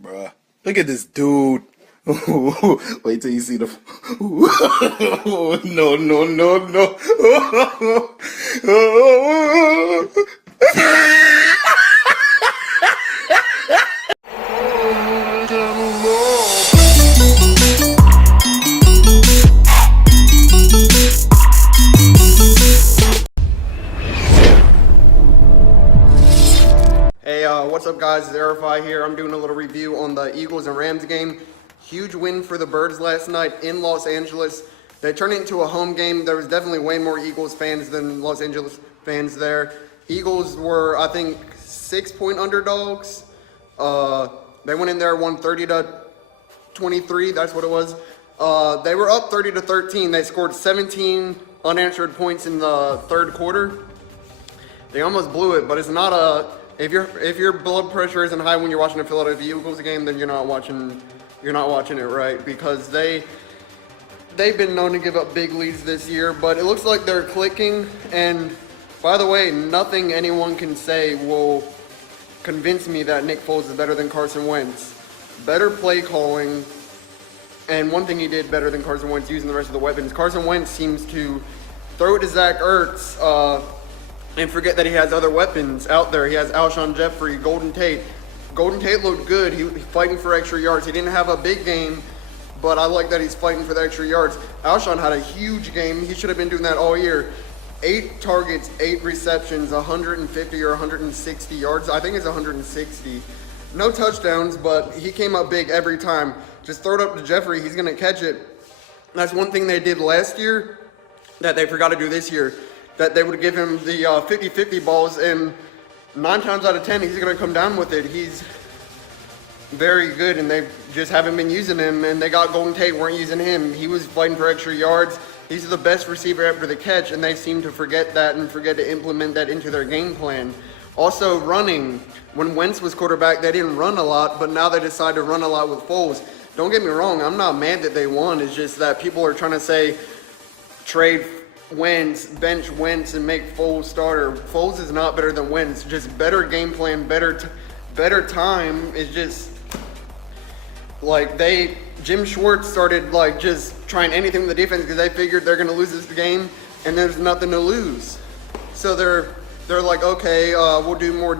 Bruh, look at this dude. Wait till you see the. No, no, no, no. Hey, what's up guys, Verify here. I'm doing a little review on the Eagles and Rams game. Huge win for the Birds last night in Los Angeles. They turned it into a home game. There was definitely way more Eagles fans than Los Angeles fans there. Eagles were, I think, 6-point underdogs. They went in there, won 30-23, that's what it was. They were up 30-13. They scored 17 unanswered points in the third quarter. They almost blew it, but it's not a... If your blood pressure isn't high when you're watching a Philadelphia Eagles game, then you're not watching it right, because they've been known to give up big leads this year, but it looks like they're clicking. And by the way, nothing anyone can say will convince me that Nick Foles is better than Carson Wentz. Better play calling, and one thing he did better than Carson Wentz, using the rest of the weapons. Carson Wentz seems to throw it to Zach Ertz, and forget that he has other weapons out there. He has Alshon Jeffrey, Golden Tate. Golden Tate looked good. He was fighting for extra yards. He didn't have a big game, but I like that he's fighting for the extra yards. Alshon had a huge game. He should have been doing that all year. 8 targets, 8 receptions, 150 or 160 yards. I think it's 160. No touchdowns, but he came up big every time. Just throw it up to Jeffrey. He's going to catch it. That's one thing they did last year that they forgot to do this year. That they would give him the 50-50 balls, and 9 times out of 10, he's going to come down with it. He's very good, and they just haven't been using him, and they got Golden Tate, weren't using him. He was fighting for extra yards. He's the best receiver after the catch, and they seem to forget that and forget to implement that into their game plan. Also, running. When Wentz was quarterback, they didn't run a lot, but now they decide to run a lot with Foles. Don't get me wrong, I'm not mad that they won. It's just that people are trying to say, trade Wentz, bench Wentz, and make Foles starter. Foles is not better than Wentz. Just better game plan, better time. Is just like Jim Schwartz started like just trying anything with the defense because they figured they're gonna lose this game and there's nothing to lose. So they're like, okay, we'll do more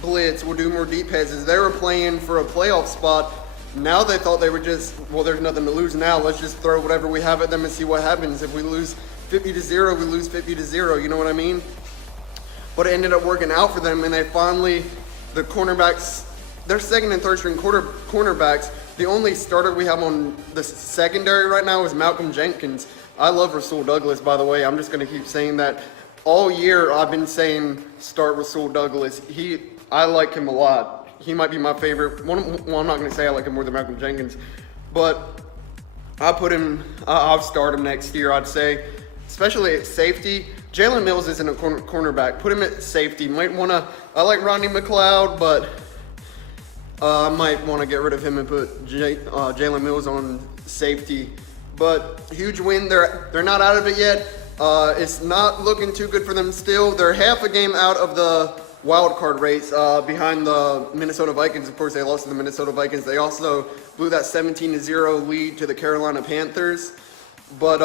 blitz, we'll do more deep passes. They were playing for a playoff spot. Now they thought they were just, well, there's nothing to lose now. Let's just throw whatever we have at them and see what happens. If we lose 50-0, we lose 50-0, you know what I mean? But it ended up working out for them, and they finally, the cornerbacks, their second and third string cornerbacks, the only starter we have on the secondary right now is Malcolm Jenkins. I love Rasul Douglas, by the way. I'm just going to keep saying that. All year I've been saying start Rasul Douglas. I like him a lot. He might be my favorite. Well, I'm not going to say I like him more than Malcolm Jenkins, but I'll start him next year, I'd say. Especially at safety. Jalen Mills isn't a cornerback. Put him at safety. I like Rodney McLeod, but I might want to get rid of him and put Jalen Mills on safety. But huge win. They're not out of it yet. It's not looking too good for them still. They're half a game out of the wild card race behind the Minnesota Vikings. Of course, they lost to the Minnesota Vikings. They also blew that 17-0 lead to the Carolina Panthers. But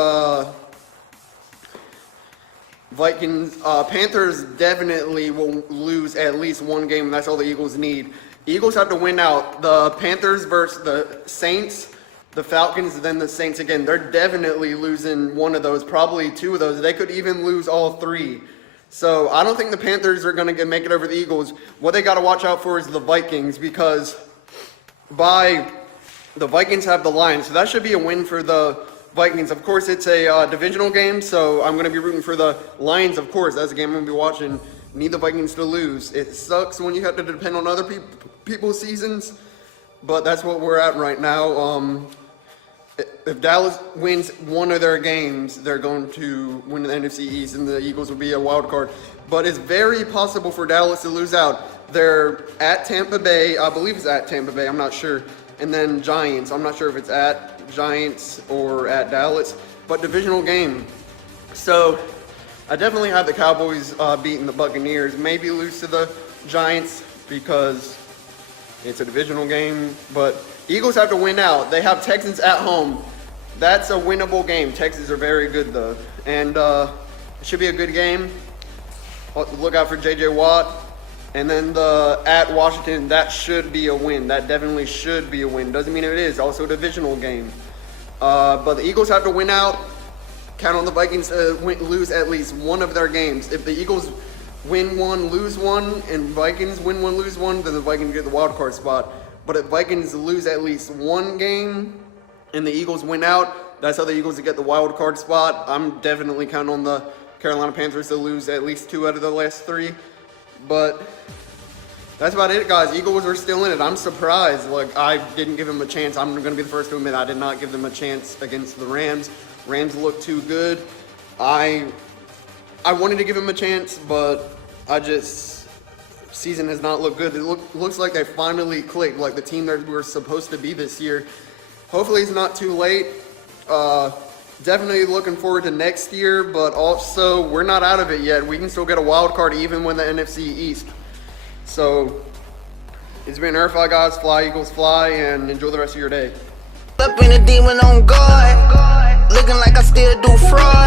Panthers definitely will lose at least one game, and that's all the Eagles need. Eagles have to win out. The Panthers versus the Saints, the Falcons, then the Saints again. They're definitely losing one of those, probably 2 of those. They could even lose all 3. So I don't think the Panthers are going to make it over the Eagles. What they got to watch out for is the Vikings, because the Vikings have the Lions, so that should be a win for the Vikings. Of course, it's a divisional game, so I'm going to be rooting for the Lions, of course. That's a game I'm going to be watching. Need the Vikings to lose. It sucks when you have to depend on other people's seasons, but that's what we're at right now. If Dallas wins one of their games, they're going to win the NFC East, and the Eagles will be a wild card. But it's very possible for Dallas to lose out. They're at Tampa Bay. I believe it's at Tampa Bay. I'm not sure. And then Giants. I'm not sure if it's at Giants or at Dallas, but divisional game. So I definitely have the Cowboys beating the Buccaneers. Maybe lose to the Giants because It's a divisional game, but Eagles have to win out. They have Texans at home. That's a winnable game. Texans are very good though, and it should be a good game. Look out for J.J. Watt. And then the at Washington, that should be a win. That definitely should be a win. Doesn't mean it is. Also a divisional game. But the Eagles have to win out. Count on the Vikings to lose at least one of their games. If the Eagles win one, lose one, and Vikings win one, lose one, then the Vikings get the wild card spot. But if Vikings lose at least one game and the Eagles win out, that's how the Eagles get the wild card spot. I'm definitely counting on the Carolina Panthers to lose at least 2 out of the last 3. But that's about it, guys. Eagles are still in it. I'm surprised. Like, I didn't give them a chance. I'm going to be the first to admit I did not give them a chance against the Rams. Rams look too good. I wanted to give them a chance, but season has not looked good. It looks like they finally clicked, like the team that we're supposed to be this year. Hopefully it's not too late. Definitely looking forward to next year, but also we're not out of it yet. We can still get a wild card even when the NFC East. So it's been Airfly, guys. Fly Eagles fly, and enjoy the rest of your day. Up in a demon on guard, looking like I still do fraud.